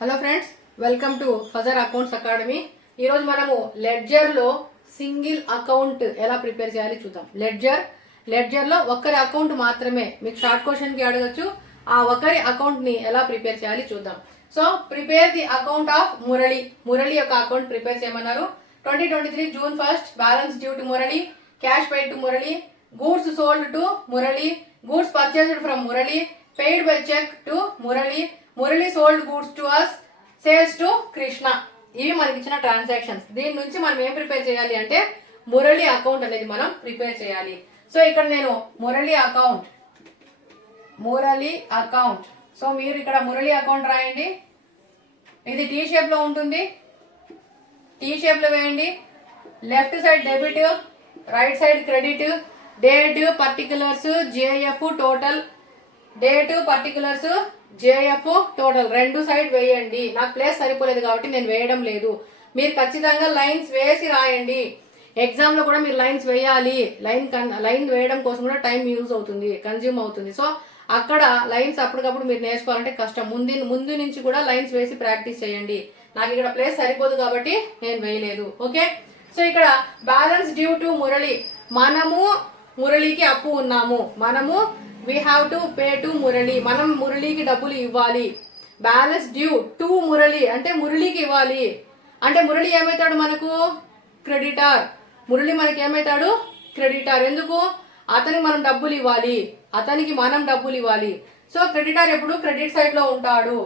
Hello friends, welcome to Fajr accounts academy. ఈరోజు మనము లెడ్జర్లో single account ఎలా ప్రిపేర్ చేయాలి చూద్దాం. లెడ్జర్లో ఒకరి అకౌంట్ మాత్రమే. మీకు షార్ట్ క్వశ్చన్కి అడగచ్చు, ఆ ఒకరి అకౌంట్ని ఎలా ప్రిపేర్ చేయాలి చూద్దాం. So prepare the account of Murali యొక్క అకౌంట్ ప్రిపేర్ చేయమన్నారు. 2023 June 1st balance due to Murali, cash paid to Murali, goods sold to Murali, goods purchased from Murali, paid by cheque to Murali sold goods to us, sales to Krishna. ఇవి మనకి ఇచ్చిన transactions. దీని నుంచి మనం ఏం prepare చేయాలి అంటే మురళి అకౌంట్ అనేది మనం ప్రిపేర్ చేయాలి. సో ఇక్కడ నేను మురళి అకౌంట్ సో మీరు ఇక్కడ మురళి అకౌంట్ రాయండి. ఇది టీ షేప్ లో ఉంటుంది, టీ షేప్ లో వేయండి. Left side debit, right side credit, date particulars JF total, date particulars JF total రెండు సైడ్ వేయండి. నాకు ప్లేస్ సరిపోలేదు కాబట్టి నేను వేయడం లేదు. మీరు ఖచ్చితంగా లైన్స్ వేసి రాయండి. ఎగ్జామ్ లో కూడా మీరు లైన్స్ వేయాలి. లైన్ వేయడం కోసం కూడా టైం యూజ్ అవుతుంది, కన్జ్యూమ్ అవుతుంది. సో అక్కడ లైన్స్ అప్పటికప్పుడు మీరు నేర్చుకోవాలంటే కష్టం. ముందు నుంచి కూడా లైన్స్ వేసి ప్రాక్టీస్ చేయండి. నాకు ఇక్కడ ప్లేస్ సరిపోదు కాబట్టి నేను వేయలేదు. ఓకే, సో ఇక్కడ బ్యాలెన్స్ డ్యూ టు మురళి, మనము మురళికి అప్పు ఉన్నాము. we have to pay to Murali, మనం మురళికి డబ్బులు ఇవ్వాలి. బ్యాలెన్స్ డ్యూ టు మురళి అంటే మురళికి ఇవ్వాలి. అంటే మురళి ఏమవుతాడు మనకు? క్రెడిటార్. మురళి మనకి ఏమవుతాడు? క్రెడిటార్. ఎందుకు? అతనికి మనం డబ్బులు ఇవ్వాలి, అతనికి మనం డబ్బులు ఇవ్వాలి. సో క్రెడిటార్ ఎప్పుడు క్రెడిట్ సైడ్ లో ఉంటాడు.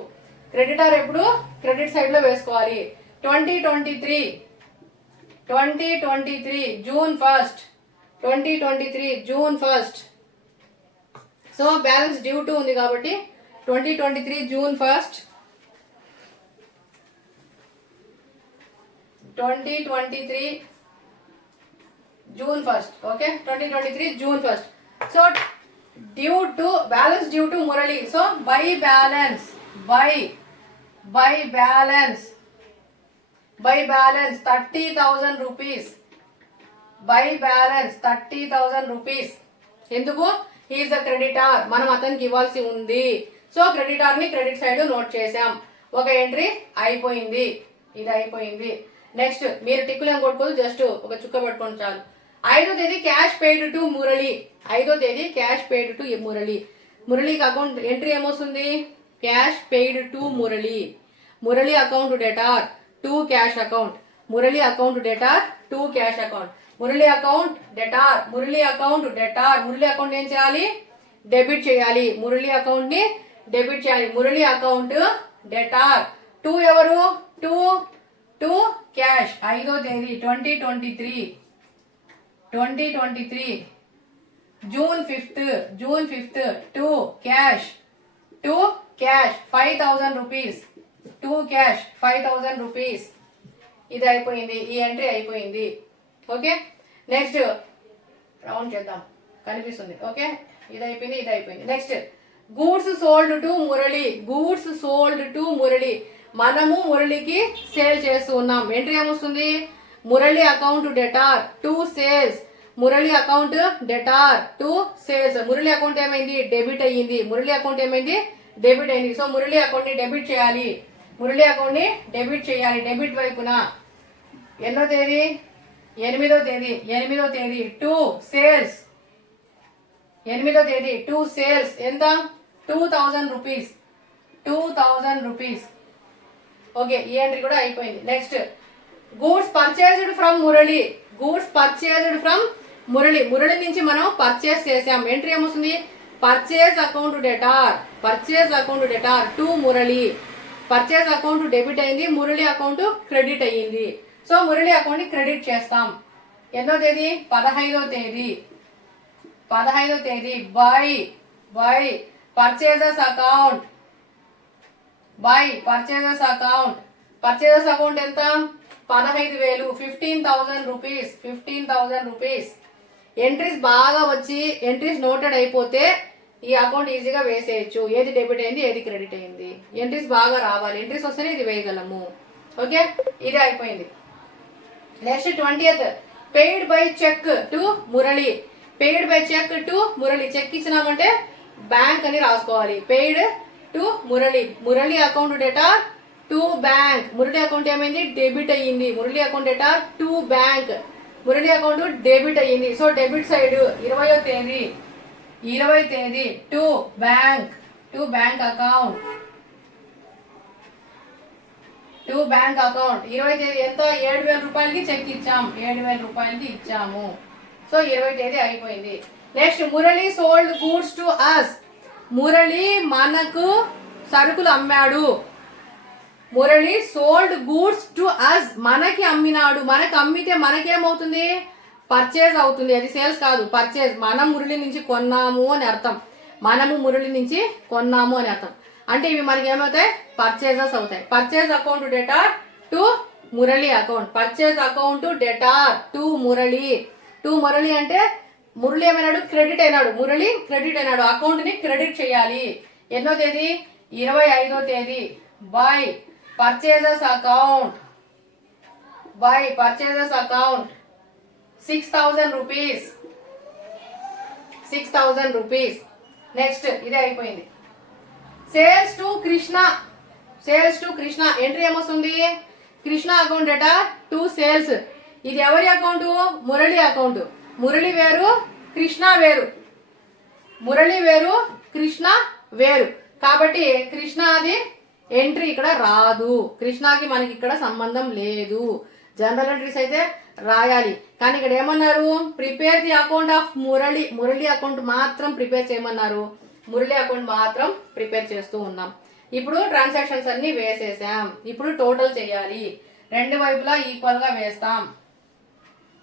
క్రెడిటార్ ఎప్పుడు క్రెడిట్ సైడ్ లో వేసుకోవాలి. 2023 June 1st, 2023 June 1st. So balance due to ఉంది కాబట్టి 2023 June 1st, 2023 June 1st. Okay, 2023 June 1st. So due to balance due to Murali. So by balance 30,000 rupees. By balance 30,000 rupees. ఎందుకు? He's the creditor, మనం అతనికి ఇవ్వాల్సి ఉంది. So creditor ని credit side note చేసాం. ఒక ఎంట్రీ అయిపోయింది, ఇది అయిపోయింది. నెక్స్ట్ మీరు టిక్కులు ఏం కొట్టుకోదు, జస్ట్ ఒక చుక్క పట్టుకోండి చాలు. 5వ తేదీ క్యాష్ పెయిడ్ టు మురళి. 5వ తేదీ క్యాష్ పెయిడ్ టు మురళికి అకౌంట్ ఎంట్రీ ఏమొస్తుంది? Cash paid to Murali account debtor to cash account, Murali account debtor to cash account, Murali account debtor. Murali account ఏం చేయాలి? డెబిట్ చేయాలి. మురళి అకౌంట్ ని డెబిట్ చేయాలి. మురళి అకౌంట్ డెటార్ టు ఎవరు? To cash. 5వ తేదీ 2023 June 5th to cash 5,000 rupees. To cash 5,000 rupees. ఇది అయిపోయింది, ఈ ఎంట్రీ అయిపోయింది. ఓకే, నెక్స్ట్ రౌండ్ చేద్దాం, కనిపిస్తుంది. ఓకే, ఇది అయిపోయింది. Next goods sold to Murali, మనము మురళికి సేల్ చేస్తూ ఉన్నాం. ఎంట్రీ ఏమొస్తుంది? Murali account debtor to sales, Murali account debtor to sales. Murali account ఏమైంది? డెబిట్ అయ్యింది. డెబిట్ అయింది. సో మురళి అకౌంట్ ని డెబిట్ చేయాలి. డెబిట్ వైపున ఎన్నో తేదీ? 8వ తేదీ టు సేల్స్. 8వ తేదీ టు సేల్స్. ఎంత? 2,000 రూపీస్. ఓకే, ఈ ఎంట్రీ కూడా అయిపోయింది. Next goods purchased from Murali నుంచి మనం పర్చేస్ చేసాం. ఎంట్రీ ఏమొస్తుంది? Purchase account debtor to Murali. Purchase account debit అయింది, మురళి అకౌంట్ క్రెడిట్ అయ్యింది. సో మురళి అకౌంట్ ని క్రెడిట్ చేస్తాం. ఎన్నో తేదీ? 15వ తేదీ by purchases account. Purchases account ఎంత? 15,000. 15,000 రూపీస్. ఎంట్రీస్ బాగా వచ్చి ఎంట్రీస్ నోటెడ్ అయిపోతే ఈ అకౌంట్ ఈజీగా వేసేయచ్చు. ఏది డెబిట్ అయింది, ఏది క్రెడిట్ అయింది. ఎంట్రీస్ బాగా రావాలి. ఎంట్రీస్ వస్తేనే ఇది వేయగలము. ఓకే, ఇది అయిపోయింది. Next 20th paid by cheque to Murali. Cheque ఇచ్చినామంటే బ్యాంక్ అని రాసుకోవాలి. Paid to Murali account debtor to bank. Murali account ఏమైంది, డెబిట్ అయ్యింది. Murali account debtor to bank, Murali account debit అయ్యింది. సో డెబిట్ సైడ్ 20వ తేదీ, 20వ తేదీ to bank, to bank account, to bank account. 20వ తేదీ ఎంత, 7,000 రూపాయలకి చెక్ ఇచ్చాం, 7,000 రూపాయలకి ఇచ్చాము. సో 20వ తేదీ అయిపోయింది. Next Murali sold goods to us. Murali మనకు సరుకులు అమ్మాడు. Murali sold goods to us, మనకి అమ్మినాడు. మనకి అమ్మితే మనకేమవుతుంది, పర్చేజ్ అవుతుంది. అది సేల్స్ కాదు, పర్చేజ్. మనం మురళి నుంచి కొన్నాము అని అర్థం. మనము మురళి నుంచి కొన్నాము అని అర్థం. అంటే ఇవి మనకి ఏమవుతాయి, పర్చేజెస్ అవుతాయి. Purchase account debtor to Murali account, purchase account debtor to Murali. To Murali అంటే మురళి ఏమైనాడు, క్రెడిట్ అయినాడు. మురళి క్రెడిట్ అయినాడు, అకౌంట్ ని క్రెడిట్ చేయాలి. ఎన్నో తేదీ, 25వ తేదీ. By purchases account, by purchases account 6,000 rupees, 6,000 rupees. Next ఇదే అయిపోయింది. Sales to Krishna, sales to Krishna entry ఏమొస్తుంది, Krishna account debtor to sales. ఇది ఎవరి అకౌంట్, మురళి అకౌంట్. మురళి వేరు, కృష్ణ వేరు. మురళి వేరు, కృష్ణ వేరు. కాబట్టి కృష్ణ అది ఎంట్రీ ఇక్కడ రాదు. కృష్ణకి మనకి ఇక్కడ సంబంధం లేదు. జనరల్ ఎంట్రీస్ అయితే రాయాలి. కానీ ఇక్కడ ఏమన్నారు, prepare the account of Murali. Murali account మాత్రం ప్రిపేర్ చేయమన్నారు. మురళి అకౌంట్ మాత్రం ప్రిపేర్ చేస్తూ ఉన్నాం. ఇప్పుడు ట్రాన్సాక్షన్స్ అన్ని వేసేసాం. ఇప్పుడు టోటల్ చేయాలి. రెండు వైపులా ఈక్వల్ గా వేస్తాం.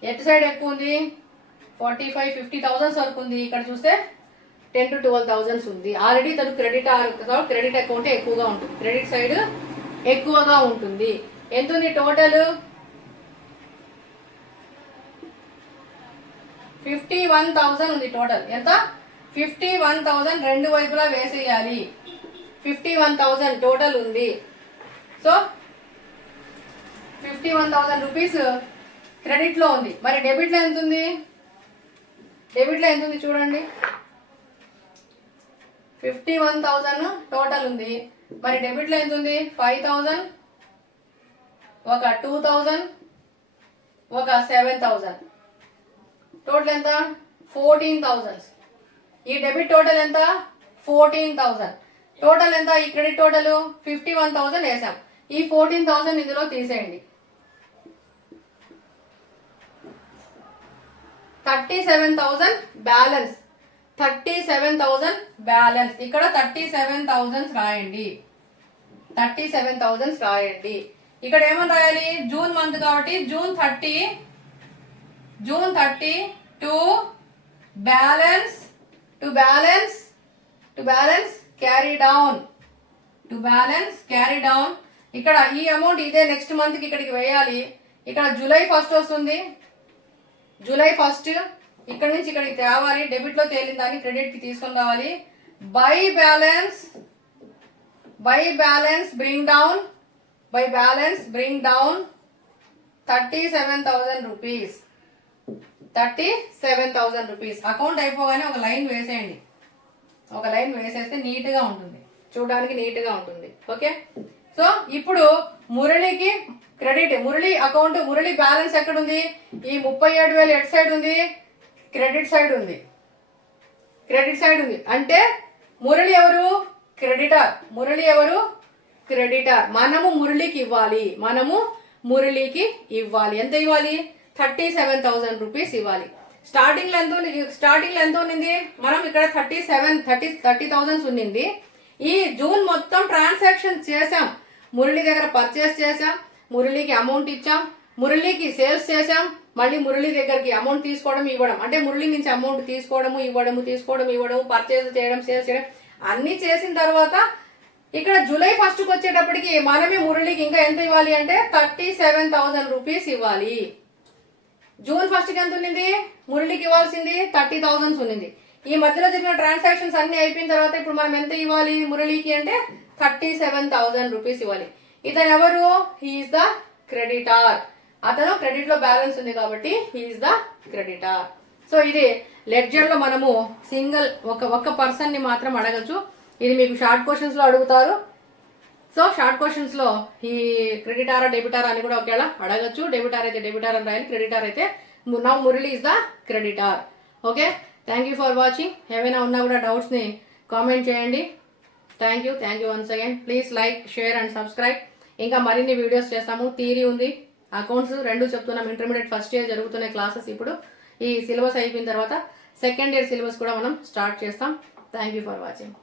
ఎటు సైడ్ ఎక్కువ ఉంది, 45-50,000 వరకు ఉంది. ఇక్కడ చూస్తే 10 to 12,000 ఉంది. ఆల్రెడీ తను క్రెడిట్ అకౌంట్ ఎక్కువగా ఉంటుంది, క్రెడిట్ సైడ్ ఎక్కువగా ఉంటుంది. ఎంత ఉంది టోటల్, 51,000 ఉంది టోటల్. ఎంత, 51,000 రెండు వైపులా వేసేయాలి. 51,000 టోటల్ ఉంది. సో 51,000 రూపీస్ క్రెడిట్ లో ఉంది. మరి డెబిట్ లో ఎంత ఉంది, డెబిట్ లో ఎంత ఉంది చూడండి. 51,000 టోటల్ ఉంది. మరి డెబిట్ లో ఎంత ఉంది, 5,000, ఒక 2,000, ఒక 7,000. టోటల్ ఎంత, 14,000. ఈ డెబిట్ టోటల్ ఎంత, 14,000. టోటల్ ఎంత, ఈ క్రెడిట్ టోటల్ 51,000 వేసాం. ఈ 14,000 ఇందులో తీసేయండి. 37,000 బ్యాలెన్స్, 37,000 బ్యాలెన్స్. ఇక్కడ 37,000 రాయండి, 37,000 రాయండి. ఇక్కడ ఏమని రాయాలి, జూన్ మంత్ కాబట్టి June 30 to balance, to balance, to balance carry down, to balance carry down. ఇక్కడ ఈ అమౌంట్ ఇదే నెక్స్ట్ మంత్ కి ఇక్కడికి వేయాలి. ఇక్కడ జూలై 1 వస్తుంది, జూలై 1 ఇక్కడ నుంచి ఇక్కడికి తేవాలి. డెబిట్ లో తేలిన దాన్ని క్రెడిట్ కి తీసుకొని రావాలి. By balance, by balance bring down, by balance bring down 37,000 rupees, 37,000 rupees. Account అయిపోగానే ఒక లైన్ వేసేయండి. ఒక లైన్ వేసేస్తే నీట్ గా ఉంటుంది, చూడడానికి నీట్ గా ఉంటుంది. ఓకే, సో ఇప్పుడు మురళికి credit, Murali account, Murali balance ఎక్కడ ఉంది, ఈ 37,000 ఎట్ సైడ్ ఉంది, క్రెడిట్ సైడ్ ఉంది, క్రెడిట్ సైడ్ ఉంది. అంటే మురళి ఎవరు, క్రెడిటర్. మురళి ఎవరు, క్రెడిటర్. మనము మురళికి ఇవ్వాలి, మనము మురళికి ఇవ్వాలి. ఎంత ఇవ్వాలి, 37,000 రూపీస్ ఇవ్వాలి. స్టార్టింగ్ లో ఎంత ఉంది, స్టార్టింగ్ లో ఎంత ఉన్నింది, మనం ఇక్కడ 30,000 ఉన్నింది. ఈ జూన్ మొత్తం ట్రాన్సాక్షన్ చేసాం. మురళి దగ్గర పర్చేస్ చేసాం, మురళికి అమౌంట్ ఇచ్చాం, మురళికి సేల్స్ చేసాం, మళ్ళీ మురళి దగ్గరికి అమౌంట్ తీసుకోవడం ఇవ్వడం, అంటే మురళి నుంచి అమౌంట్ తీసుకోవడము ఇవ్వడము, తీసుకోవడం ఇవ్వడము, పర్చేస్ చేయడం, సేల్స్ చేయడం అన్ని చేసిన తర్వాత ఇక్కడ జూలై 1కి వచ్చేటప్పటికి మనమే మురళికి ఇంకా ఎంత ఇవ్వాలి అంటే 37,000 రూపీస్ ఇవ్వాలి. జూన్ 1కి ఎంత ఉన్నింది, మురళికి ఇవ్వాల్సింది 30,000 ఉన్నింది. ఈ మధ్యలో జరిగిన ట్రాన్సాక్షన్స్ అన్ని అయిపోయిన తర్వాత ఇప్పుడు మనం ఎంత ఇవ్వాలి మురళికి అంటే 37,000 రూపీస్ ఇవ్వాలి. ఇతను ఎవరు, హీఈస్ ద క్రెడిటార్. అతను క్రెడిట్ లో బ్యాలెన్స్ ఉంది కాబట్టి హీఈస్ ద క్రెడిటార్. సో ఇది లెడ్జర్ లో మనము సింగిల్ ఒక పర్సన్ ని మాత్రం అడగచ్చు. ఇది మీకు షార్ట్ క్వశ్చన్స్ లో అడుగుతారు. సో షార్ట్ క్వశ్చన్స్లో ఈ క్రెడిటారా డెబిటారా అని కూడా ఒకవేళ అడగచ్చు. డెబిటార్ అయితే డెబిటార్ అని రాయాలి, క్రెడిటార్ అయితే now Murali is the creditor. Okay, thank you for watching. ఏమైనా ఉన్నా కూడా డౌట్స్ని కామెంట్ చేయండి. Thank you once again. Please like, share and subscribe. ఇంకా మరిన్ని వీడియోస్ చేస్తాము. థియరీ ఉంది, అకౌంట్స్ రెండు చెప్తున్నాం. ఇంటర్మీడియట్ ఫస్ట్ ఇయర్ జరుగుతున్న క్లాసెస్. ఇప్పుడు ఈ సిలబస్ అయిపోయిన తర్వాత సెకండ్ ఇయర్ సిలబస్ కూడా మనం స్టార్ట్ చేస్తాం. Thank you for watching.